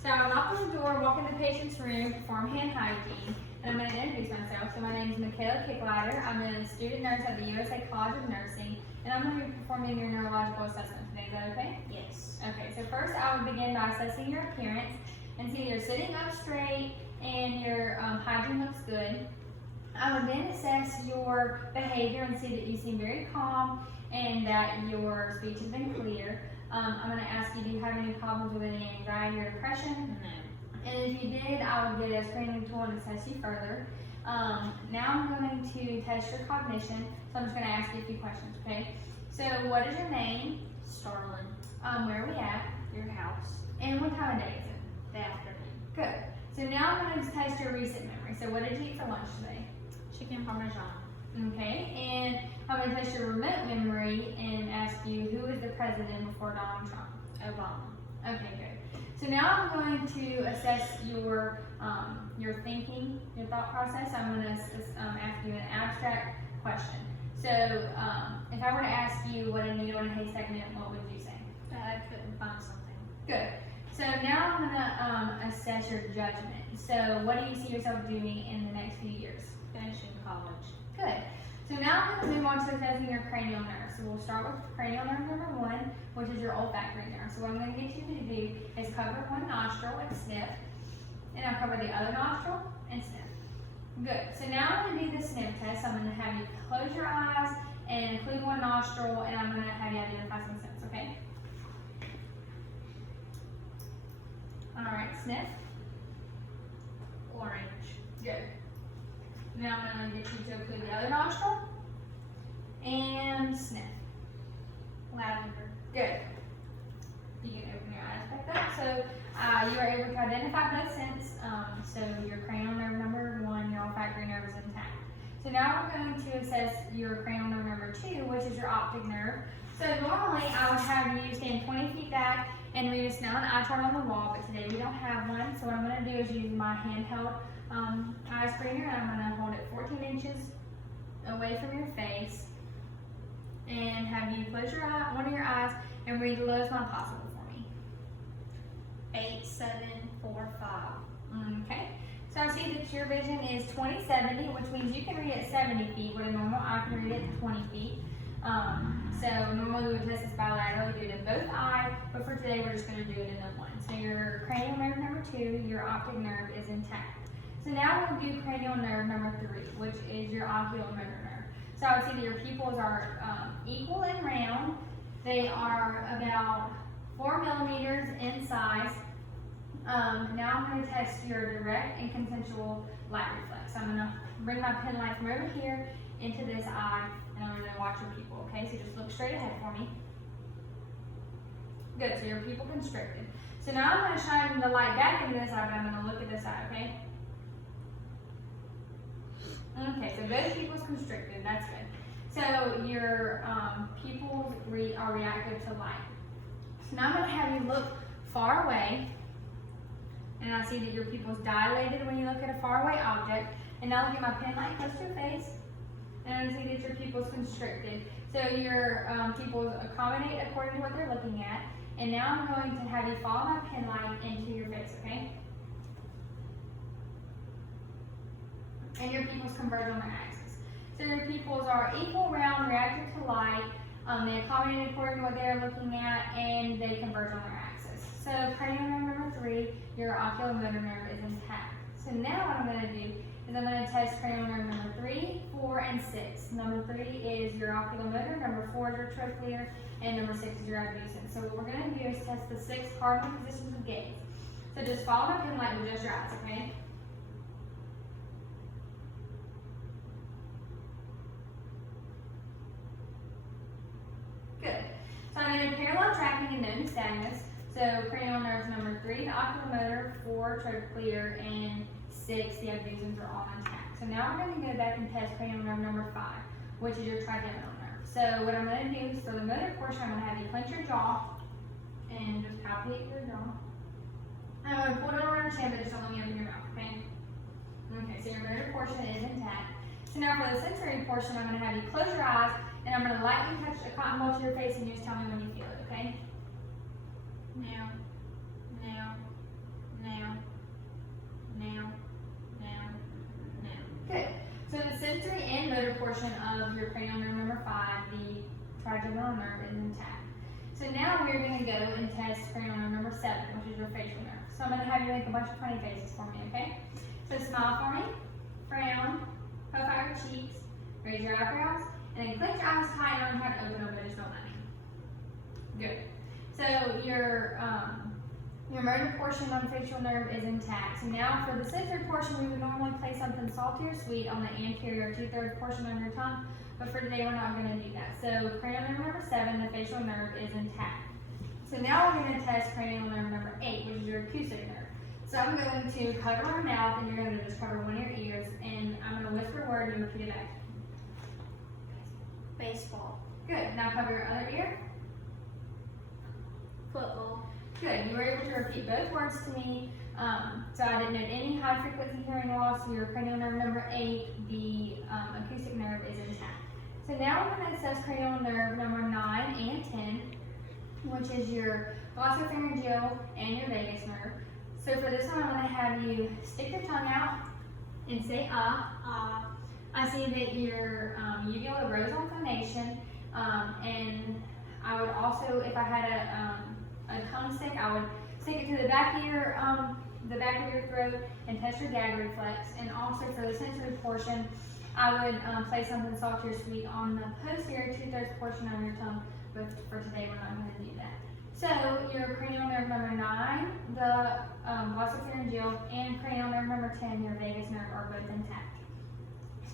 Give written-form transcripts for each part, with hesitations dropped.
So I'll knock on the door, walk in the patient's room, perform hand hygiene, and I'm going to introduce myself. So my name is Michaela Kicklider. I'm a student nurse at the USA College of Nursing, and I'm going to be performing your neurological assessment today. Is that okay? Yes. Okay, so first I would begin by assessing your appearance and see you're sitting up straight and your hygiene looks good. I would then assess your behavior and see that you seem very calm and that your speech has been clear. I'm going to ask you, do you have any problems with any anxiety or depression? No. And if you did, I would get a screening tool and assess you further. Now I'm going to test your cognition, so I'm just going to ask you a few questions, okay? So what is your name? Starling. Where are we at? Your house. And what time of day is it? The afternoon. Good. So now I'm going to test your recent memory. So what did you eat for lunch today? Chicken parmesan. Okay, and I'm going to test your remote memory and ask you who was the president before Donald Trump? Obama. Okay, good. So now I'm going to assess your thinking, your thought process. I'm going to ask you an abstract question. So if I were to ask you what a needle in a haystack meant, what would you say? I couldn't find something. Good. So now I'm going to assess your judgment. So what do you see yourself doing in the next few years? Finishing college. Good. So now I'm going to move on to assessing your cranial nerve. So we'll start with cranial nerve number 1, which is your olfactory nerve. So what I'm going to get you to do is cover one nostril and sniff, and I'll cover the other nostril and sniff. Good. So now I'm going to do the sniff test. I'm going to have you close your eyes and include one nostril, and I'm going to have you identify some scents, okay? All right, sniff. Orange. Good. Now I'm going to get you to include the other nostril and sniff. Lavender. Good. You can open your eyes back up. So you are able to identify both scents. So your cranial nerve number 1, your olfactory nerve is intact. So now we're going to assess your cranial nerve number 2, which is your optic nerve. So normally I would have you stand 20 feet back and read a Snellen eye chart on the wall, but today we don't have one. So what I'm going to do is use my handheld eye screener, and I'm going to hold it 14 inches away from your face and have you close your eye, one of your eyes, and read the lowest one possible for me. 8, 7, 4, 5. Okay. So I see that your vision is 20/70, which means you can read at 70 feet, when a normal eye can read at 20 feet. So normally we would test this bilaterally, do it in both eyes, but for today we're just going to do it in the one. So your cranial nerve number 2, your optic nerve is intact. So now we'll do cranial nerve number 3, which is your oculomotor nerve. So I would say that your pupils are equal and round. They are about 4 millimeters in size. Now I'm going to test your direct and consensual light reflex. I'm going to bring my pen light from over here into this eye, and I'm going to watch your pupil, okay? So just look straight ahead for me. Good, so your pupil constricted. So now I'm going to shine the light back into this eye, but I'm going to look at this eye, okay? Okay, so both pupils constricted, that's good. So your pupils are reactive to light. So now I'm going to have you look far away, and I see that your pupils dilated when you look at a far away object. And now look at my pen light close to your face, and I see that your pupils constricted. So your pupils accommodate according to what they're looking at. And now I'm going to have you follow my pen light into your face, okay? And your pupils converge on their axis. So your pupils are equal, round, reactive to light. They accommodate according to what they're looking at, and they converge on their axis. So cranial nerve number 3, your oculomotor nerve is intact. So now what I'm going to do is I'm going to test cranial nerve number 3, 4, and 6. Number 3 is your oculomotor, number 4 is your trochlear, and number 6 is your abducens. So what we're going to do is test the 6 cardinal positions of gaze. So just follow my pen light with just your eyes, okay? Good. So I'm going to parallel tracking and no nystagmus. So cranial nerves number 3, the oculomotor, 4, trochlear, and 6, the abducens are all intact. So now we're going to go back and test cranial nerve number 5, which is your trigeminal nerve. So what I'm going to do, for the motor portion, I'm going to have you clench your jaw and just palpate your jaw. I'm going to pull it around your chin, but just don't let me open your mouth, okay? Okay, so your motor portion is intact. So now for the sensory portion, I'm going to have you close your eyes, and I'm going to lightly touch a cotton ball to your face, and you just tell me when you feel it, okay? Now, now, your cranial nerve number 5, the trigeminal nerve, is intact. So now we're going to go and test cranial nerve number 7, which is your facial nerve. So I'm going to have you make a bunch of funny faces for me, okay? So smile for me, frown, puff out your cheeks, raise your eyebrows, and then clench your eyes tight and try to open them, but just don't let me. Good. So your motor portion on facial nerve is intact. So now for the sensory portion, we would normally place something salty or sweet on the anterior 2/3 portion of your tongue, but for today we're not going to do that. So cranial nerve number 7, the facial nerve, is intact. So now we're going to test cranial nerve number 8, which is your acoustic nerve. So I'm going to cover my mouth, and you're going to just cover one of your ears, and I'm going to whisper a word and you repeat it back. Baseball. Good. Now cover your other ear. Football. Good. You were able to repeat both words to me. So I didn't note any high frequency hearing loss. Your cranial nerve number 8, the acoustic nerve, is intact. So now we're going to assess cranial nerve number 9 and 10, which is your glossopharyngeal and your vagus nerve. So for this one, I'm going to have you stick your tongue out and say ah. I see that your uvula rose on phonation, and I would also, if I had a tongue stick, I would stick it to the back of your throat and test your gag reflex. And also for the sensory portion, I would place something salty or sweet on the posterior 2/3 portion of your tongue, but for today we're not going to do that. So your cranial nerve number 9, the glossopharyngeal, and cranial nerve number 10, your vagus nerve, are both intact.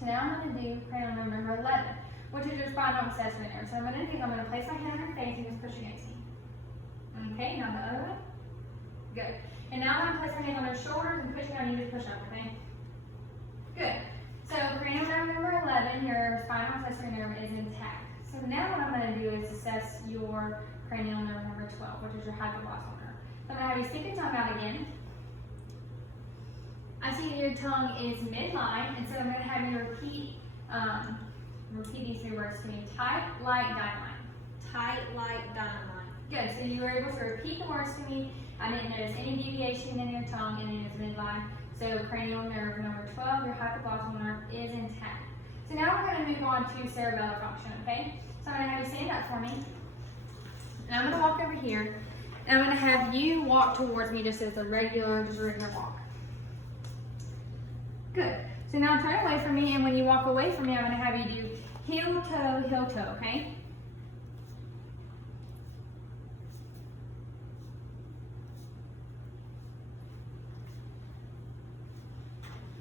So now I'm going to do cranial nerve number 11, which is your spinal accessory nerve. So I'm going to place my hand on your face and just push against me. Okay, now the other one. Good. And now I'm going to place my hand on your shoulders and push down, you just push up, okay? Good. So cranial nerve number 11, your spinal accessory nerve, is intact. So now what I'm going to do is assess your cranial nerve number 12, which is your hypoglossal nerve. So I'm going to have you stick your tongue out again. I see that your tongue is midline, and so I'm going to have you repeat these 3 words to me. Tight like dynamite. Tight like dynamite. Good. So you were able to repeat the words to me. I didn't notice any deviation in your tongue, and it is midline. So cranial nerve number 12, your hypoglossal nerve, is intact. So now we're going to move on to cerebellar function, okay? So I'm going to have you stand up for me. And I'm going to walk over here. And I'm going to have you walk towards me just as a regular walk. Good. So now turn away from me, and when you walk away from me, I'm going to have you do heel, toe, okay?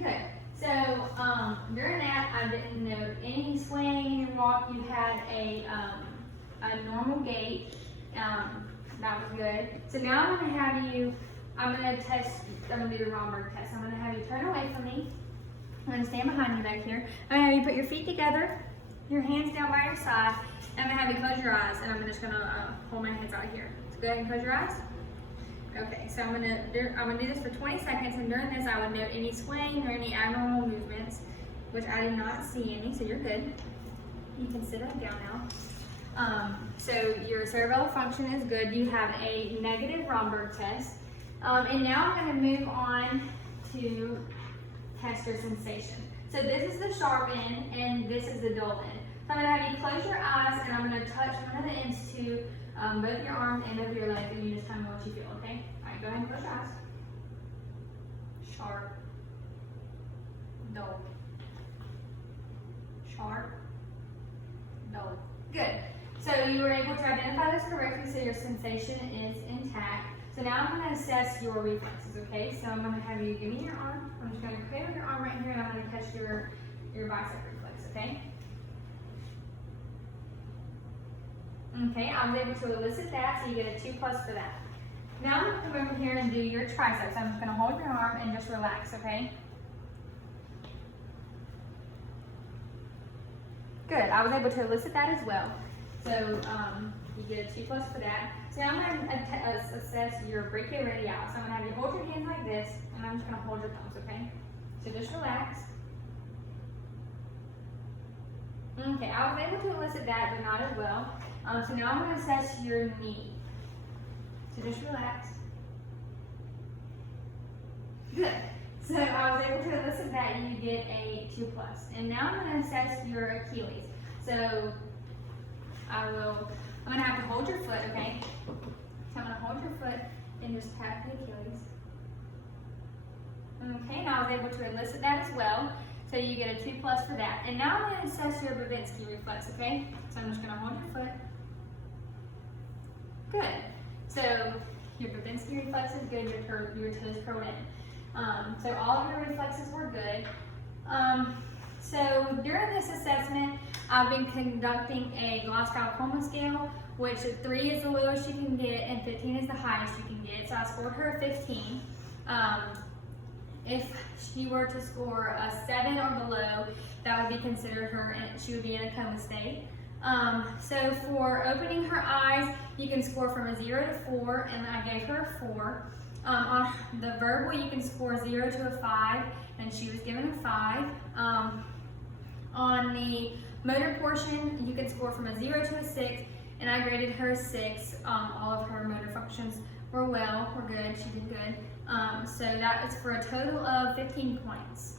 Good. So during that, I didn't note any swaying in your walk. You had a normal gait. That was good. So now I'm going to have you, I'm going to do the Romberg test. I'm going to have you turn away from me. I'm going to stand behind you back here. I'm going to have you put your feet together, your hands down by your side, and I'm going to have you close your eyes, and I'm just going to hold my hands right here. So go ahead and close your eyes. Okay, so I'm gonna do this for 20 seconds, and during this I would note any swaying or any abnormal movements, which I did not see any, so you're good. You can sit back down now. So your cerebellar function is good. You have a negative Romberg test. And now I'm gonna move on to test your sensation. So this is the sharp end, and this is the dull end. So I'm gonna have you close your eyes, and I'm gonna touch one of the ends to both your arms and both your legs, and you just tell me what you feel, okay? All right, go ahead and close your eyes. Sharp. Dull. Sharp. Dull. Good. So you were able to identify this correctly, so your sensation is intact. So now I'm going to assess your reflexes, okay? So I'm going to have you give me your arm. I'm just going to cradle your arm right here, and I'm going to catch your bicep reflex, okay? Okay, I was able to elicit that, so you get a 2+ for that. Now I'm going to come over here and do your triceps. I'm just going to hold your arm and just relax, okay? Good, I was able to elicit that as well. So you get a 2+ for that. So now I'm going to assess your brachioradialis. So I'm going to have you hold your hands like this, and I'm just going to hold your thumbs, okay? So just relax. Okay, I was able to elicit that, but not as well. So now I'm going to assess your knee. So just relax. Good. So I was able to elicit that, and you get a 2+. And now I'm going to assess your Achilles. So I'm gonna have to hold your foot, okay? So I'm gonna hold your foot and just tap the Achilles. Okay, now I was able to elicit that as well. So you get a 2+ for that. And now I'm gonna assess your Babinski reflex, okay? So I'm just gonna hold your foot. Good. So your Babinski reflex is good, your toes curled in. So all of your reflexes were good. So during this assessment, I've been conducting a Glasgow-Coma scale, which 3 is the lowest you can get and 15 is the highest you can get. So I scored her a 15. If she were to score a 7 or below, that would be considered her, and she would be in a coma state. So for opening her eyes, you can score from a 0 to 4, and I gave her a 4. On the verbal, you can score 0 to a 5, and she was given a 5. On the motor portion, you can score from a 0 to a 6, and I graded her a 6. All of her motor functions were good, she did good. So that is for a total of 15 points.